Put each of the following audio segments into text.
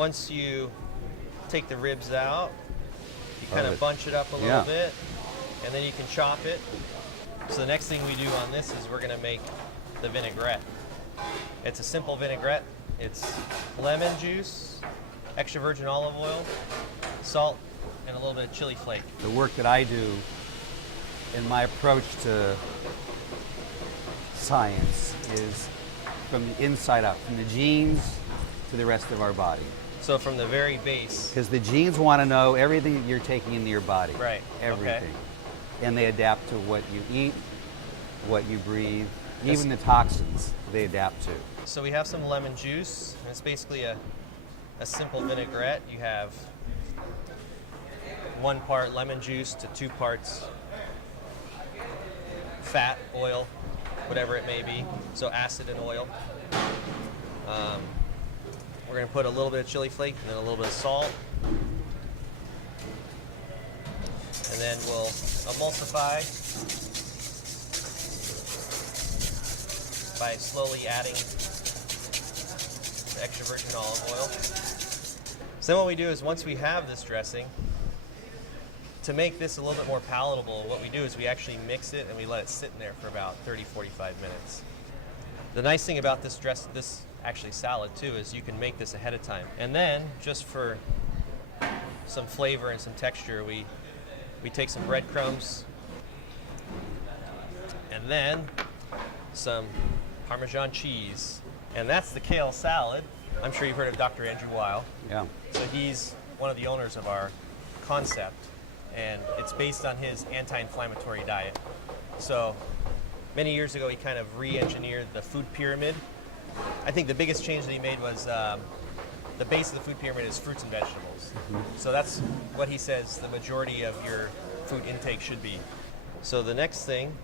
once you take the ribs out, you kind of bunch it up a little bit, and then you can chop it. So the next thing we do on this is we're going to make the vinaigrette. It's a simple vinaigrette. It's lemon juice, extra virgin olive oil, salt, and a little bit of chili flake. The work that I do in my approach to science is from the inside out, from the genes to the rest of our body. So from the very base. Because the genes want to know everything you're taking into your body. Right. Everything. Okay. And they adapt to what you eat, what you breathe, even the toxins they adapt to. So we have some lemon juice, and it's basically a simple vinaigrette. You have 1 part lemon juice to 2 parts fat, oil, whatever it may be, so acid and oil. We're going to put a little bit of chili flake and then a little bit of salt. And then we'll emulsify by slowly adding the extra virgin olive oil. So then what we do is once we have this dressing, to make this a little bit more palatable, what we do is we actually mix it and we let it sit in there for about 30-45 minutes. The nice thing about this actually salad too is you can make this ahead of time. And then just for some flavor and some texture, we take some breadcrumbs and then some Parmesan cheese. And that's the kale salad. I'm sure you've heard of Dr. Andrew Weil. Yeah. So he's one of the owners of our concept, and it's based on his anti-inflammatory diet. So many years ago, he kind of re-engineered the food pyramid. I think the biggest change that he made was the base of the food pyramid is fruits and vegetables. So that's what he says the majority of your food intake should be. So the next thing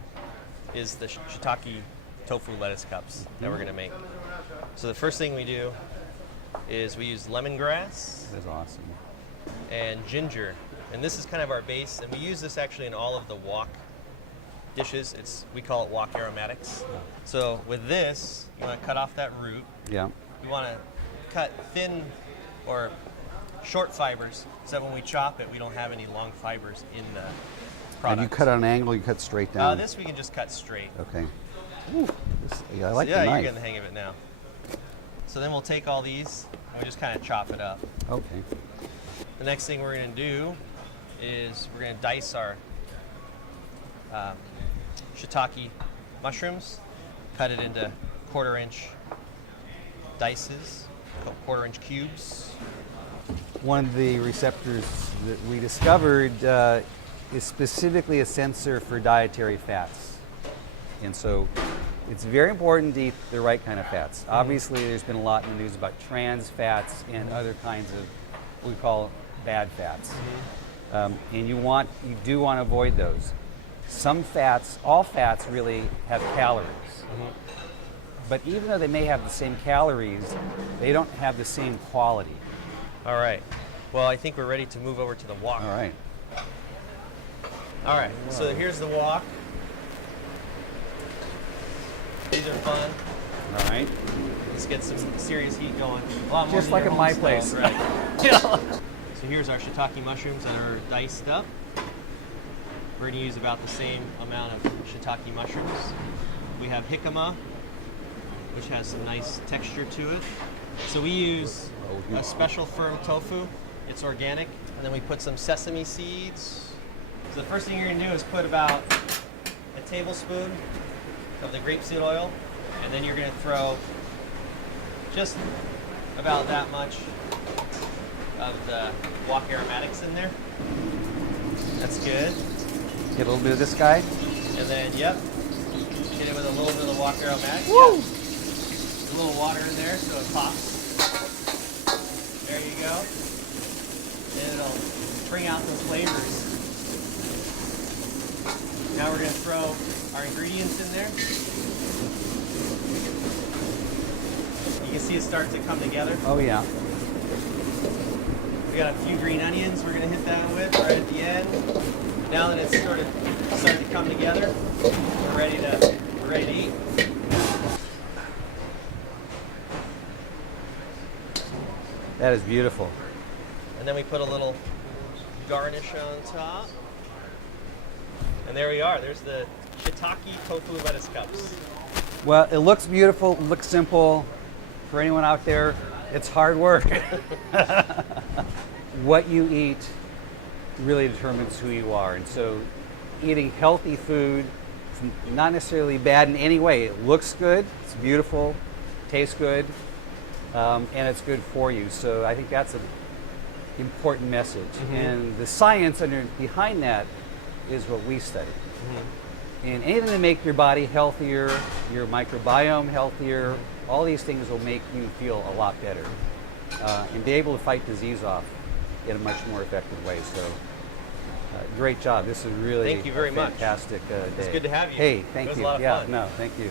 is the shiitake tofu lettuce cups that we're going to make. So the first thing we do is we use lemongrass. That's awesome. And ginger. And this is kind of our base, and we use this actually in all of the wok dishes. We call it wok aromatics. So with this, you want to cut off that root. Yeah. You want to cut thin or short fibers so that when we chop it, we don't have any long fibers in the product. And you cut at an angle, you cut straight down? This we can just cut straight. Okay. Ooh, I like the knife. Yeah, you're getting the hang of it now. So then we'll take all these and we just kind of chop it up. Okay. The next thing we're going to do is we're going to dice our shiitake mushrooms, cut it into 1/4-inch dices, 1/4-inch cubes. One of the receptors that we discovered is specifically a sensor for dietary fats. And so it's very important to eat the right kind of fats. Obviously, there's been a lot in the news about trans fats and other kinds of what we call bad fats. And you do want to avoid those. Some fats, all fats really have calories. But even though they may have the same calories, they don't have the same quality. All right. Well, I think we're ready to move over to the wok. All right. All right. So here's the wok. These are fun. All right. Let's get some serious heat going. Just like at my place. Right. So here's our shiitake mushrooms that are diced up. We're going to use about the same amount of shiitake mushrooms. We have jicama, which has some nice texture to it. So we use a special firm tofu. It's organic. And then we put some sesame seeds. So the first thing you're going to do is put about a tablespoon of the grapeseed oil, and then you're going to throw just about that much of the wok aromatics in there. That's good. Get a little bit of this guy. And then, yep, hit it with a little bit of the wok aromatics. Woo! Yep. A little water in there so it pops. There you go. And it'll bring out those flavors. Now we're going to throw our ingredients in there. You can see it start to come together. Oh, yeah. We got a few green onions we're going to hit that with right at the end. Now that it's starting to come together, we're ready to eat. That is beautiful. And then we put a little garnish on top. And there we are. There's the shiitake tofu lettuce cups. Well, it looks beautiful, it looks simple. For anyone out there, it's hard work. What you eat really determines who you are. And so eating healthy food, it's not necessarily bad in any way. It looks good, it's beautiful, tastes good, and it's good for you. So I think that's an important message. And the science behind that is what we study. And anything to make your body healthier, your microbiome healthier, all these things will make you feel a lot better and be able to fight disease off in a much more effective way. So great job. This is really Thank you very much. fantastic day. It's good to have you. Hey, thank It was you. a lot of yeah, fun. no, thank you.